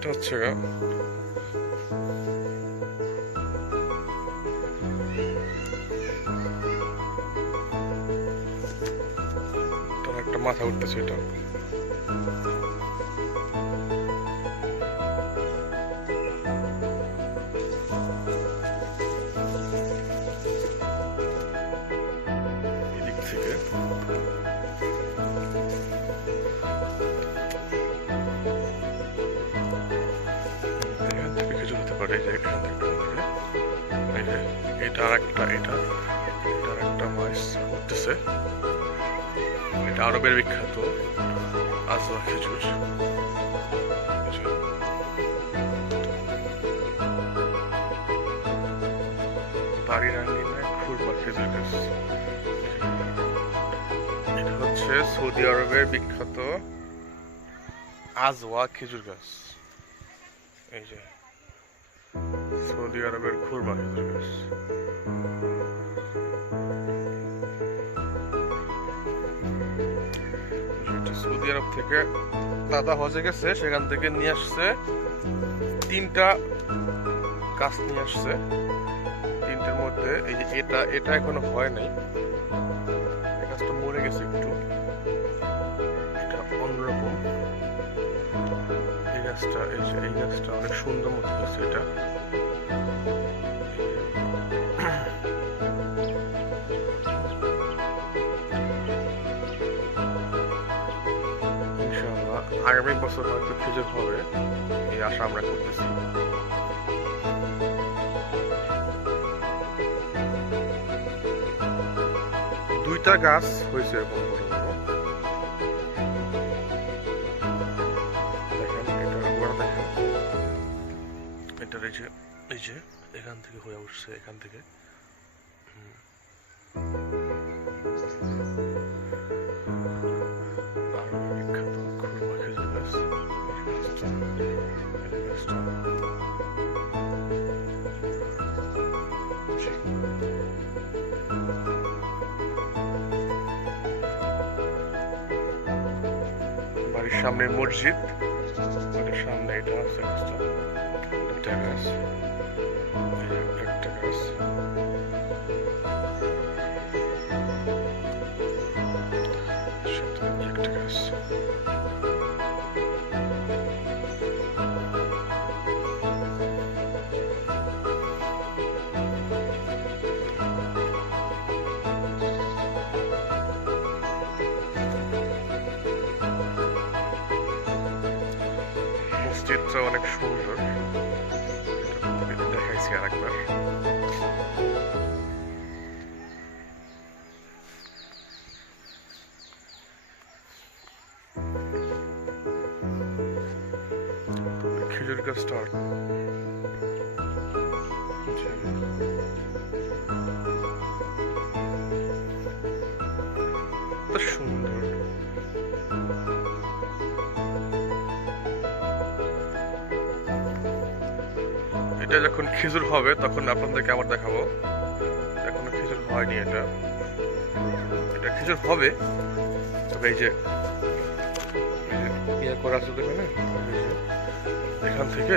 এটা হচ্ছে তার একটা মাথা উঠতেছে এটা। এদিক থেকে কিছু হতে পারে যে এখান থেকে এটা আর একটা এটা আর একটা মাছ উঠতেছে। এটা আরবের বিখ্যাত আজওয়া খেজুর। বাড়ির আঙ্গিনায় খুরমা খেজুর গাছ। এটা হচ্ছে সৌদি আরবের বিখ্যাত আজওয়া খেজুর গাছ। এই যে সৌদি আরবের খুরমা খেজুর গাছ। সৌদি আরব থেকে দাদা হজে গেছে, সেখান থেকে নিয়ে আসছে 3টা গাছ নিয়ে আসছে। 3টের মধ্যে এই যে এটা এখনো হয় নাই, এই গাছটা মরে গেছে একটু, এটা অন্যরকম। এই গাছটা এই গাছটা অনেক সুন্দর মতো হয়েছে। এটা ইনশাআল্লাহ আগামী বছর হয়তো খেজুর হবে, এই আশা আমরা করতেছি। দুইটা গাছ হয়েছে এরকম বড় বড়। দেখেন এটার গোড়া দেখেন, এটার এই যে এখান থেকে হয়ে উঠছে, এখান থেকে বিখ্যাত খুরমা খেজুর গাছ। বাড়ির সামনে মসজিদ, বাড়ির সামনে এটা আছে গাছটা। দুইটা গাছ, একটা গাছ, একটা গাছ। মসজিদটা অনেক সুন্দর, দেখাইছি আরেকবার। খেজুর গাছটা সুন্দর। এটা যখন খেজুর হবে তখন আপনাদেরকে আবার দেখাবো। এখনো খেজুর হয়নি, এটা খেজুর হবে। তবে এই যে ইয়ে করা আছে দেখেন, এখান থেকে